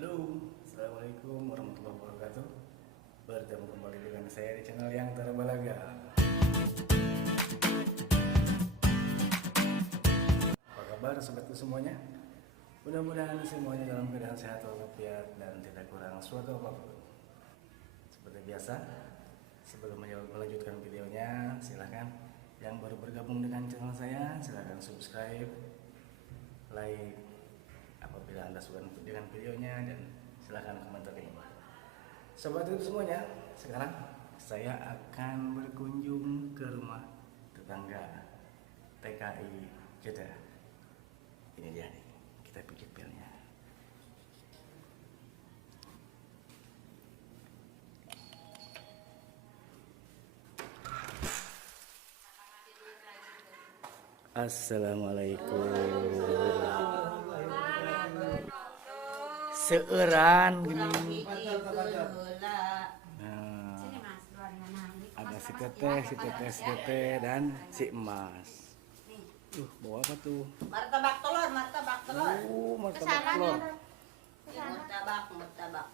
Halo, Assalamualaikum warahmatullahi wabarakatuh. Bertemu kembali dengan saya di channel yang terbalaga. Apa kabar sobatku semuanya? Mudah-mudahan semuanya dalam keadaan sehat walafiat dan tidak kurang suatu apapun. Seperti biasa, sebelum melanjutkan videonya, silahkan yang baru bergabung dengan channel saya, silahkan subscribe, like apabila Anda suka dengan videonya, dan silahkan komentar di bawah. Sobat itu semuanya, sekarang saya akan berkunjung ke rumah tetangga TKI Jeddah. Ini dia nih, kita pijit pilnya. Assalamualaikum. Seueuran gini. Nah, ada si teteh dan si emas. Bawa apa tuh? Martabak telur. Martabak Kesana telur. Martabak.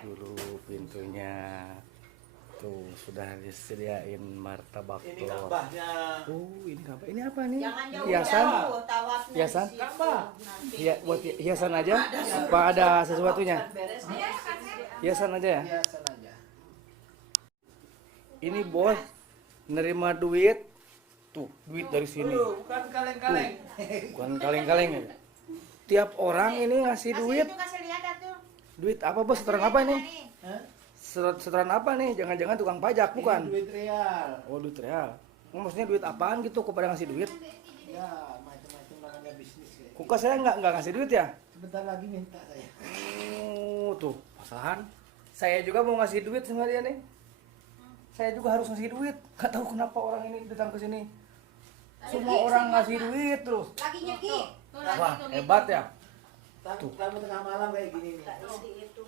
Dulu pintunya. Tuh, sudah disediain martabak Ini telur. Ka'bahnya. Ini apa? Ini apa nih? Jangan Hiasan? jauh-jauh, tawafnya Hiasan? di situ. Ka'bah. Iya, buat hiasan aja? Apa ada sesuatunya? Hiasan aja ya? Hiasan aja. Ini bos nerima duit. Tuh, duit dari sini. Bukan kaleng-kaleng. Bukan kaleng-kaleng ya. Tiap orang ini ngasih duit. Kasih lihat atuh. Duit apa bos? Setoran apa ini? Hah? Setoran apa nih? Jangan-jangan tukang pajak, bukan? Ini duit real. Oh, duit real. Maksudnya duit apaan gitu kepada ngasih duit? Ya, macam-macam namanya bisnis ya. Kok saya nggak ngasih duit ya? Sebentar lagi minta saya. Oh, tuh, masalahan. Saya juga mau ngasih duit sama dia nih. Saya juga harus ngasih duit. Gak tahu kenapa orang ini datang ke sini. Semua orang ngasih duit terus. Lagi nyeki. Wah, hebat ya. Kamu tengah malam kayak gini nih.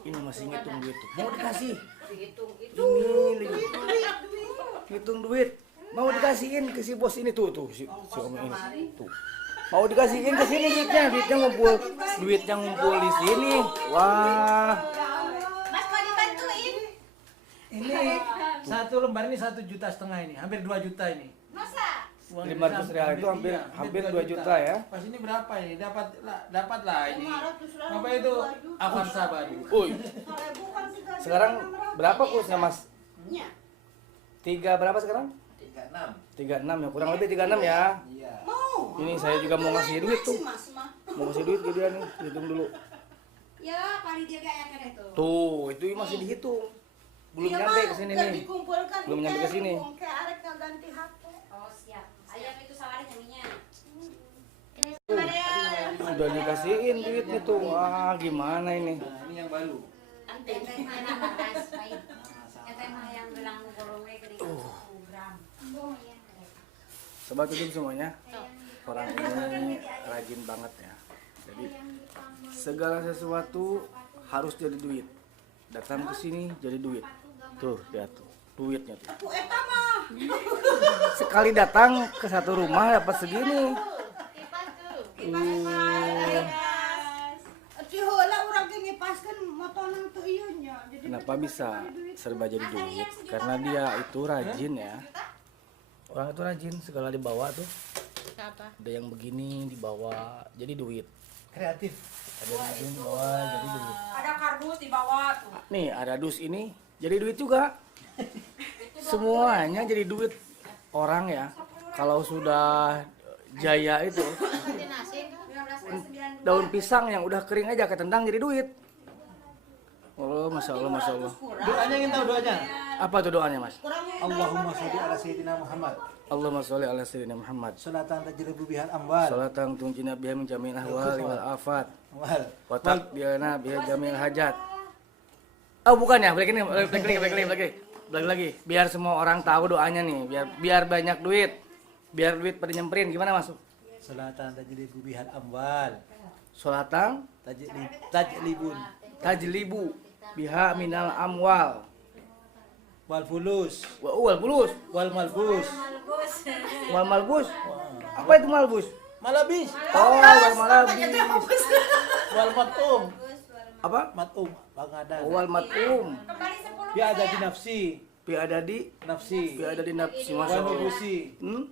Ini masih ngitung duit tuh. Mau dikasih. Dihitung itu. Ini lagi. Hitung duit. Mau dikasihin ke si bos ini tuh si om ini tuh. Mau dikasihin ke sini duitnya ngumpul di sini. Wah. Mas mau dibantuin? Ini satu lembar ini 1,5 juta ini, hampir 2 juta ini. Masa? Uang 500 real itu hampir 2 juta ya. Pas ini berapa ini? Dapat lah ini. Apa itu? Avanza baru. Uy. Sekarang berapa kursnya Mas? Nya. 3 berapa sekarang? 36. 36 ya, kurang lebih 36 ya. Iya. Mau. Ini saya juga mau ngasih duit tuh. Mas mah. Mau ngasih duit ke dia nih, hitung dulu. Ya, paling dia kayak kan itu. Tuh, itu masih dihitung. Belum nyampe ke sini nih. Belum nyampe ke sini. Ganti HP. Oh, siap. Ayam itu sawarin jadinya. Sudah dikasihin duitnya tuh. Wah, gimana ini? Nah, ini yang baru. Sobat YouTube semuanya, orang ini rajin banget ya. Jadi segala sesuatu harus jadi duit. Datang ke sini jadi duit. Tuh, lihat tuh, duitnya tuh. Aku eta mah. Sekali datang ke satu rumah dapat segini. Kenapa bisa serba jadi duit? Karena dia itu rajin ya. Orang itu rajin, segala dibawa tuh. Ada yang begini dibawa jadi duit. Kreatif. Ada yang begini dibawa jadi duit. Ada kardus di bawah tuh. Nih ada dus ini jadi duit juga. Semuanya jadi duit orang ya. Kalau sudah jaya itu daun pisang yang udah kering aja ketendang jadi duit. Oh, masya Allah, masya Allah. Doanya ingin tahu doanya? Apa tuh doanya mas? Allahumma sholli ala sayyidina Muhammad. Allahumma sholli ala sayyidina Muhammad. Salatan tajribu bihal amwal. Salatan tunjina biha min jamil ahwal wal afat. Wal. Wa taqdina biha jamil hajat. Oh bukan ya, balik lagi. Biar semua orang tahu doanya nih, biar banyak duit. Biar duit pada nyemperin, gimana mas? Salatan tajribu bihal amwal. Salatan Tajlibun tajlibu biha minal amwal wal fulus wal bulus wal malbus. wal malbus. Apa itu malbus? Malabis. Oh, wal malabis. Wal matum. Apa? Matum. Bangada. Wal matum. Kembali 10 Dia ada di nafsi. Pi ada di Nafsi. nafsi Wa Masya Allah. nufusi.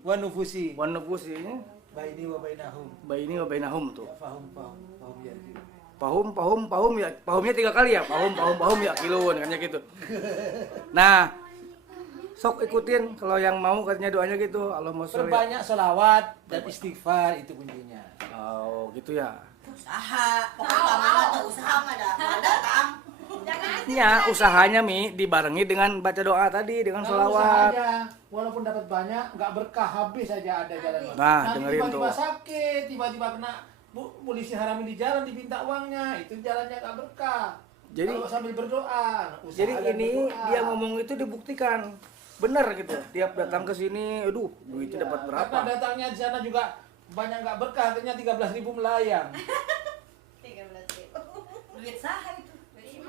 Wa nufusi. Wan nufusi ini Baini wa bainahum. baini wa bainahum tuh. Fahum ya. Pahum ya. Pahumnya 3 kali ya. Pahum ya kilun katanya gitu. Nah, sok ikutin kalau yang mau katanya doanya gitu. Allahumma sholli. Perbanyak selawat dan istighfar itu kuncinya. Oh, gitu ya. Usaha, pokoknya mana tuh usaha mah ada kam. Ya, usahanya dibarengi dengan baca doa tadi dengan sholawat. Walaupun dapat banyak, nggak berkah, habis aja ada jalan. Nah, Nanti dengerin tiba-tiba tuh. sakit, tiba-tiba kena polisi haramin di jalan, diminta uangnya, itu jalannya nggak berkah. Jadi- kalau sambil berdoa, usaha Jadi dan ini berdoa. dia ngomong itu dibuktikan. Bener gitu. Tiap datang ke sini, aduh, duitnya dapat berapa? Karena datangnya di sana juga banyak nggak berkah, akhirnya 13.000 melayang. 13.000. Duit saha itu.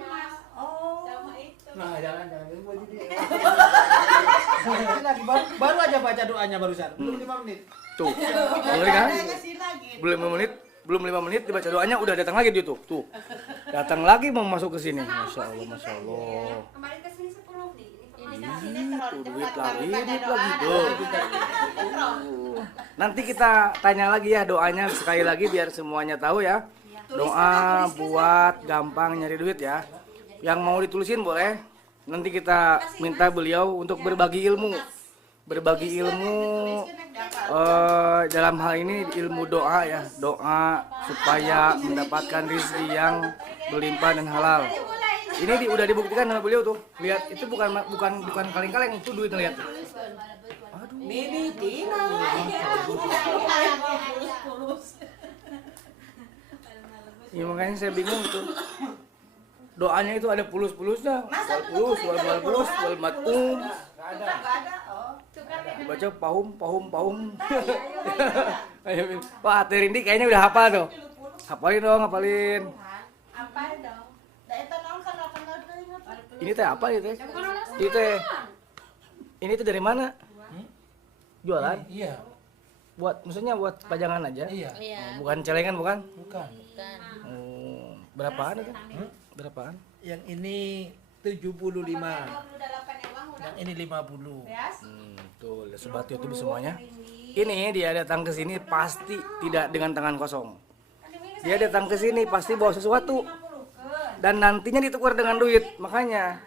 Mas. Oh. Sama itu. Nah, jangan buat jadi. Ini lagi baru aja baca doanya barusan, belum 5 menit. Tuh. Ngeri kan? Kasih lagi. Belum 5 menit dibaca doanya udah datang lagi dia tuh. Tuh. Datang lagi mau masuk ke sini. Masya Allah. Kemarin ke sini 10 nih. Ini Tuh, duit lagi. Tuh. Nanti kita tanya lagi ya doanya sekali lagi biar semuanya tahu ya. Doa buat gampang nyari duit ya. Yang mau ditulisin boleh. Nanti kita minta beliau untuk berbagi ilmu. Berbagi ilmu dalam hal ini ilmu doa ya. Doa supaya mendapatkan rezeki yang berlimpah dan halal. Ini udah dibuktikan sama beliau tuh. Lihat itu bukan kaleng-kaleng, itu duit lihat. Bibi Tina. Ya makanya saya bingung tuh. Doanya itu ada pulus-pulusnya. Wal pulus, wal matum. Nggak ada. Enggak ada. Oh. Dibaca pahum. Ayo, Pak Terindi kayaknya udah hafal tuh. Hafalin dong, hafalin. Apa dong? Da eta naon kan akan ada. Ini teh apa itu? Ini teh. Ini tuh dari mana? Jualan? Iya. Maksudnya buat pajangan aja? Iya. Oh, bukan celengan bukan? Bukan. Oh, berapaan itu? Berapaan? Yang ini 75. Yang ini 50. Tuh, sobat YouTube semuanya. Ini dia datang ke sini pasti tidak dengan tangan kosong. Dia datang ke sini pasti bawa sesuatu. Dan nantinya ditukar dengan duit. Makanya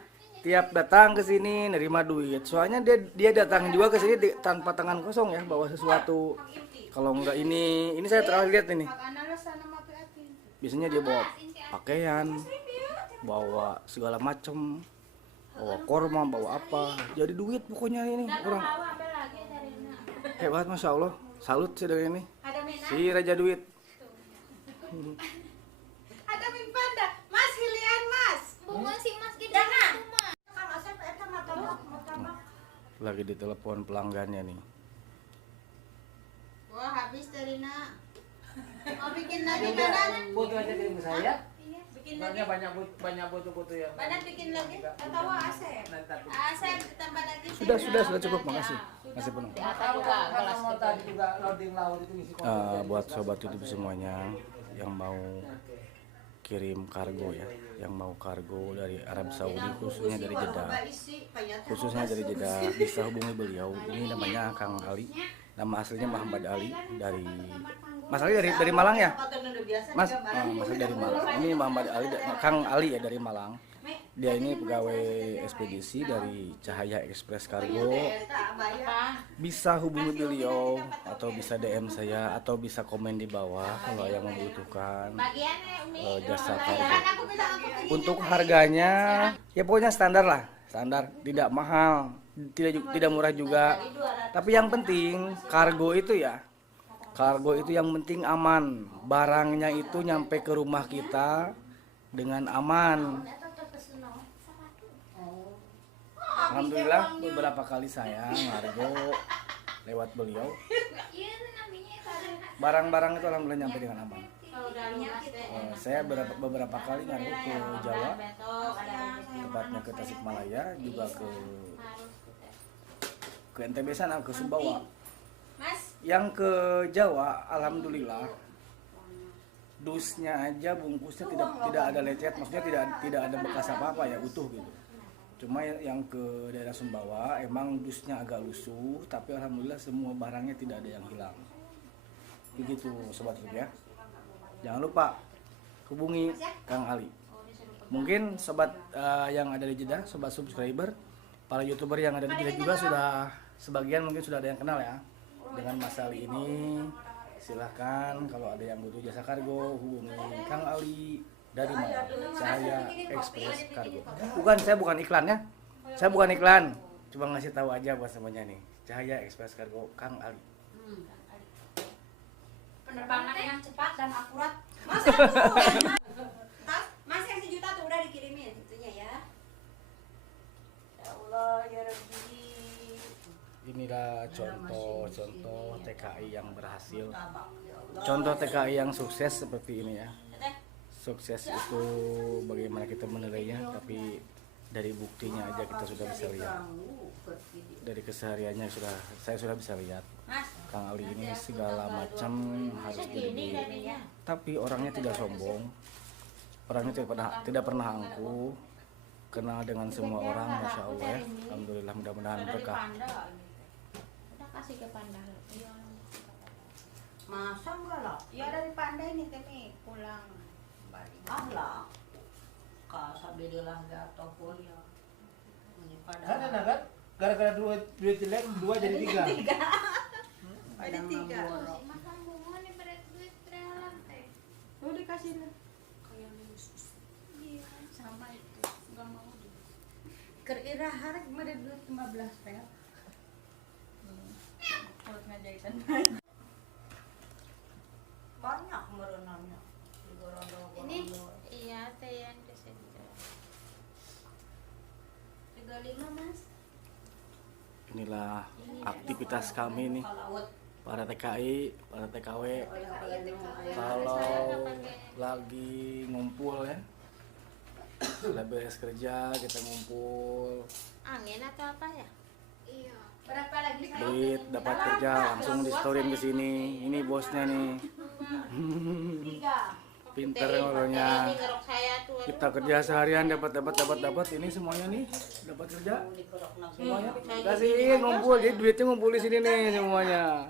tiap datang ke sini nerima duit. Soalnya dia datang juga ke sini tanpa tangan kosong ya, bawa sesuatu. Kalau enggak ini saya terakhir lihat ini. Biasanya dia bawa pakaian, bawa segala macam, bawa korma, bawa apa. Jadi duit pokoknya ini orang. Hebat Masya Allah. Salut sih dengan ini. Si Raja Duit. Ada min panda. Mas Hilian Mas. Bunga si Mas gini. Kan asep eta mata. Lagi ditelepon pelanggannya nih. Wah, habis Terina. Mau bikin lagi mana? Foto aja kirim ke saya. Bikin lagi. Soalnya banyak foto-foto yang. Mana bikin lagi? Atau Asep? Asep ditambah lagi. Sudah cukup, makasih. Masih penuh. Tahu kan mau tadi juga loading laut itu ngisi Buat sobat YouTube semuanya yang mau kirim kargo ya, yang mau kargo dari Arab Saudi khususnya dari Jeddah, bisa hubungi beliau. Ini namanya Kang Ali, nama aslinya Muhammad Ali dari Mas Ali dari Malang ya, Mas Ali dari Malang. Ini Muhammad Ali, Kang Ali ya dari Malang. Dia ini pegawai ekspedisi dari Cahaya Express Cargo. Bisa hubungi beliau atau bisa DM saya atau bisa komen di bawah kalau yang membutuhkan jasa kargo. Untuk harganya ya pokoknya standar lah, standar, tidak mahal, tidak murah juga. Tapi yang penting kargo itu yang penting aman, barangnya itu nyampe ke rumah kita dengan aman. Alhamdulillah beberapa kali saya ngargo lewat beliau. Barang-barang itu alhamdulillah nyampe dengan aman. Saya beberapa kali ngargo ke Jawa, tepatnya ke Tasikmalaya, juga ke NTB sana, ke Sumbawa. Yang ke Jawa, alhamdulillah dusnya aja bungkusnya tidak ada lecet, maksudnya tidak ada bekas apa-apa ya, utuh gitu. Cuma yang ke daerah Sumbawa emang dusnya agak lusuh, tapi alhamdulillah semua barangnya tidak ada yang hilang. Begitu sobat rupiah. Jangan lupa hubungi Kang Ali. Mungkin sobat yang ada di Jeddah, sobat subscriber, para YouTuber yang ada di Jeddah juga sudah sebagian mungkin sudah ada yang kenal ya dengan Mas Ali ini. Silahkan kalau ada yang butuh jasa kargo hubungi Kang Ali dari mana? Cahaya Express Kargo. Saya bukan iklan ya. Saya bukan iklan. Cuma ngasih tahu aja buat semuanya nih. Cahaya Express Kargo Kang Ali. Penerbangan yang cepat dan akurat. Mas yang 1 juta tuh udah dikirimin itunya ya. Ya Allah ya Rabbi. Inilah contoh TKI yang berhasil. Contoh TKI yang sukses seperti ini ya. Sukses itu bagaimana kita menilainya, tapi dari buktinya aja kita sudah bisa lihat. Dari kesehariannya saya sudah bisa lihat. Kang Ali ini segala macam harus dibeli. Tapi orangnya tidak sombong. Orangnya tidak pernah angkuh. Kenal dengan semua orang, Masya Allah ya. Alhamdulillah, mudah-mudahan berkah. Udah kasih ke Panda. Masa enggak lah? Ya dari Panda ini kami pulang balik. Ah lah. Sabi lah gato pun ya. Kan enak kan? Gara-gara duit jelek, 2 jadi 3. Ada 3. Makan bunga nih berat duit real teh. Oh dikasih lah. Kayak khusus. Iya, sama itu. Enggak mau dia. Kira harga ada duit 15 real. Perut ngajahitan. Banyak merenangnya. Ini iya teh yang di situ. 35 Mas. Inilah aktivitas kami nih, para TKI, para TKW. Kalau lagi ngumpul ya, sudah beres kerja kita ngumpul, Angin atau apa ya? Iya. Berapa lagi? duit dapat kerja langsung di storyin ke sini. Ini bosnya nih. Pinter orangnya. Kita kerja seharian dapat ini semuanya nih, dapat kerja. Semuanya kasih ngumpul, jadi duitnya ngumpul di sini nih semuanya.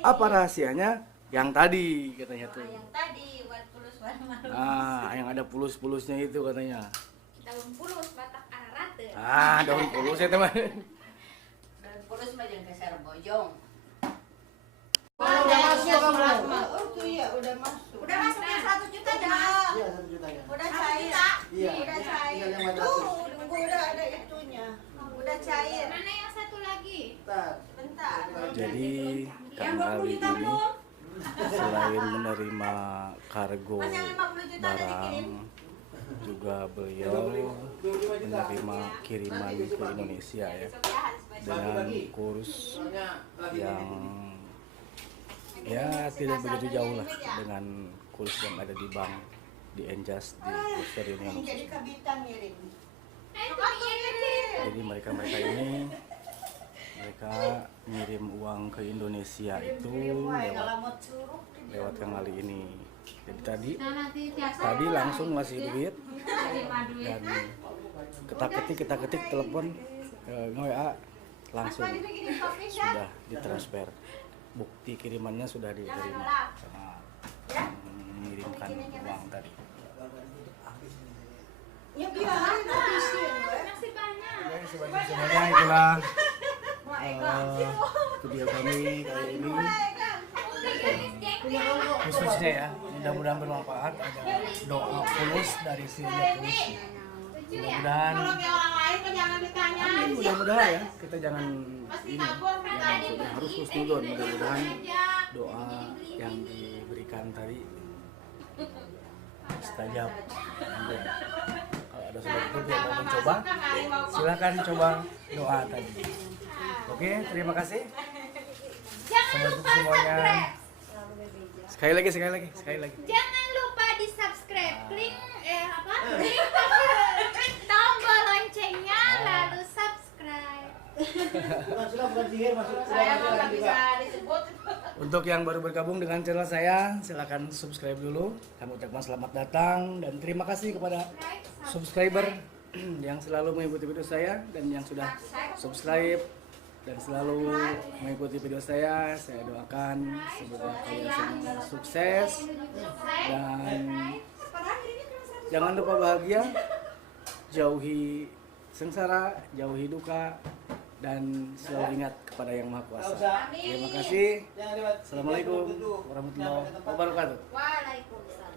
Apa rahasianya? Yang tadi katanya tuh. Yang tadi buat pulus warna. Yang ada pulus-pulusnya itu katanya. Daun pulus batak arate. Daun pulus ya teman. Dan pulus mah jangan geser bojong. Udah masuk kamu. Oh tuh ya udah masuk. Udah masuk yang 1 juta dah. Iya 1 juta ya. Udah cair. Iya. Udah cair. Tinggal yang 500. Tunggu udah ada itunya. Udah cair. Mana yang satu lagi? Bentar. Jadi Kang Ali ini selain menerima kargo Mas yang 50 juta udah dikirim. barang, juga beliau menerima kiriman ke Indonesia ya, dengan kurs yang ya tidak begitu jauh lah dengan kurs yang ada di bank, di Enjas, di Western Union. Jadi kebitan ngirim. Jadi mereka ini ngirim uang ke Indonesia itu lewat Kang Ali ini. Jadi tadi langsung ngasih duit dan kita ketik telepon WA langsung sudah ditransfer. Bukti kirimannya sudah diterima sama mengirimkan uang tadi. Ya biarin habisin. Masih banyak. Semuanya itulah video kami kali ini khususnya ya, mudah-mudahan bermanfaat. Ada doa fulus dari Syria Tulus. Mudah-mudahan mudah-mudahan ya kita jangan ini harus husnuzon. Mudah-mudahan doa yang diberikan tadi mustajab. Kalau ada sobat itu yang mau mencoba, silakan coba doa tadi. Oke, terima kasih. Jangan lupa subscribe. Sekali lagi. Jangan lupa di subscribe. Klik klik tombol loncengnya lalu subscribe. Bukan sihir, maksud Saya mah nggak lagi bisa juga. disebut. Untuk yang baru bergabung dengan channel saya, silakan subscribe dulu. Kami ucapkan selamat datang dan terima kasih kepada subscriber yang selalu mengikuti video saya dan yang sudah subscribe dan selalu mengikuti video saya. Saya doakan semoga kalian semua sukses dan jangan lupa bahagia, jauhi sengsara, jauhi duka, dan selalu ingat kepada Yang Maha Kuasa. Terima kasih. Assalamualaikum warahmatullahi wabarakatuh. Waalaikumsalam.